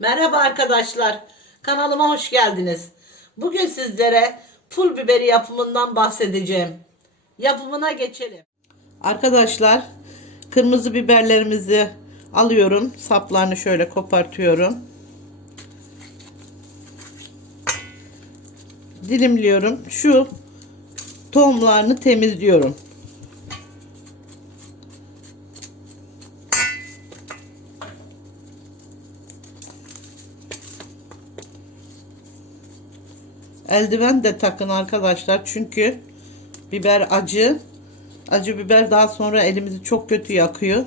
Merhaba arkadaşlar. Kanalıma hoş geldiniz. Bugün sizlere pul biberi yapımından bahsedeceğim. Yapımına geçelim. Arkadaşlar, kırmızı biberlerimizi alıyorum. Saplarını şöyle kopartıyorum. Dilimliyorum. Şu tohumlarını temizliyorum. Eldiven de takın arkadaşlar. Çünkü biber acı. Acı biber daha sonra elimizi çok kötü yakıyor.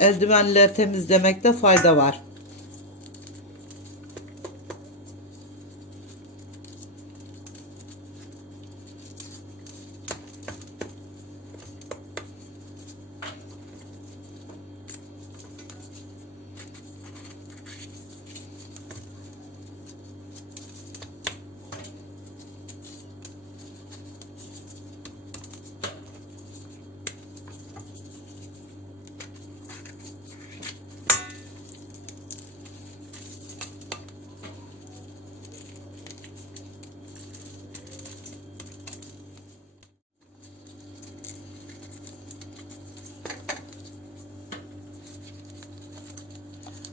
Eldivenle temizlemekte fayda var.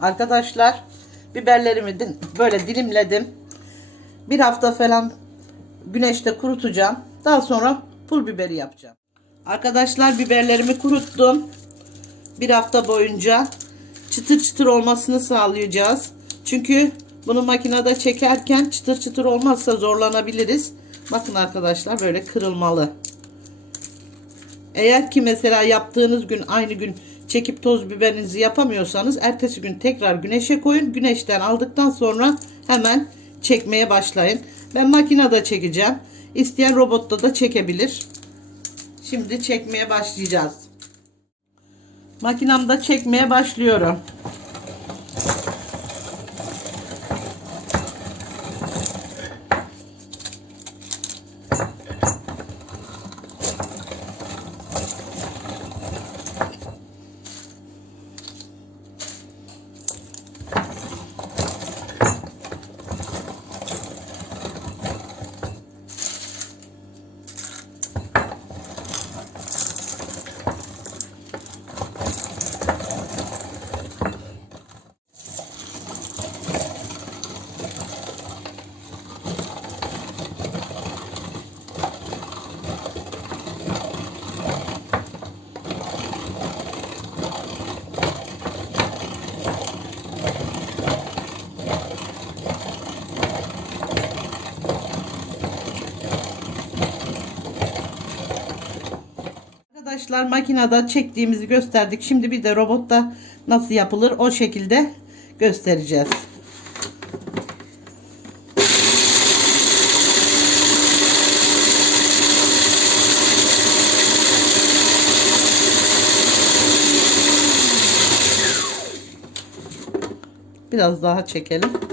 Arkadaşlar biberlerimi böyle dilimledim. Bir hafta falan güneşte kurutacağım. Daha sonra pul biberi yapacağım. Arkadaşlar biberlerimi kuruttum. Bir hafta boyunca çıtır çıtır olmasını sağlayacağız. Çünkü bunu makinede çekerken çıtır çıtır olmazsa zorlanabiliriz. Bakın arkadaşlar böyle kırılmalı. Eğer ki mesela yaptığınız gün aynı gün çekip toz biberinizi yapamıyorsanız ertesi gün tekrar güneşe koyun. Güneşten aldıktan sonra hemen çekmeye başlayın. Ben makinede çekeceğim. İsteyen robotta da çekebilir. Şimdi çekmeye başlayacağız. Makinamda çekmeye başlıyorum. Arkadaşlar makinede çektiğimizi gösterdik. Şimdi bir de robotta nasıl yapılır o şekilde göstereceğiz. Biraz daha çekelim.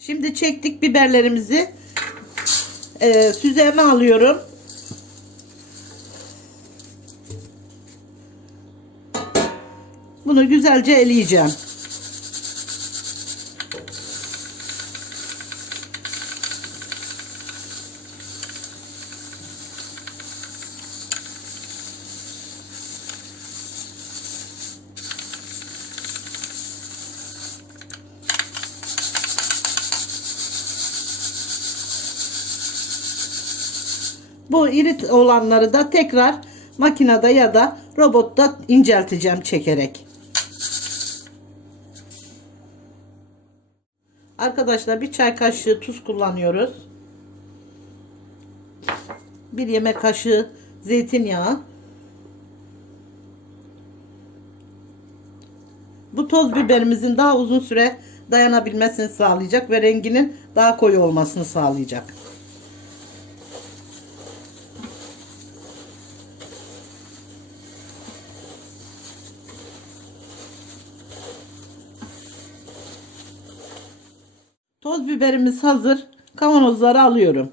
Şimdi çektik biberlerimizi. Ee, süzeme alıyorum. Bunu güzelce eleyeceğim. Bu iri olanları da tekrar makinede ya da robotta incelteceğim çekerek. Arkadaşlar bir çay kaşığı tuz kullanıyoruz. Bir yemek kaşığı zeytinyağı. Bu toz biberimizin daha uzun süre dayanabilmesini sağlayacak ve renginin daha koyu olmasını sağlayacak. Toz biberimiz hazır. Kavanozları alıyorum.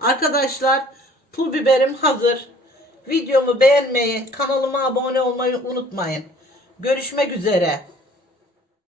Arkadaşlar pul biberim hazır. Videomu beğenmeyi, kanalıma abone olmayı unutmayın. Görüşmek üzere.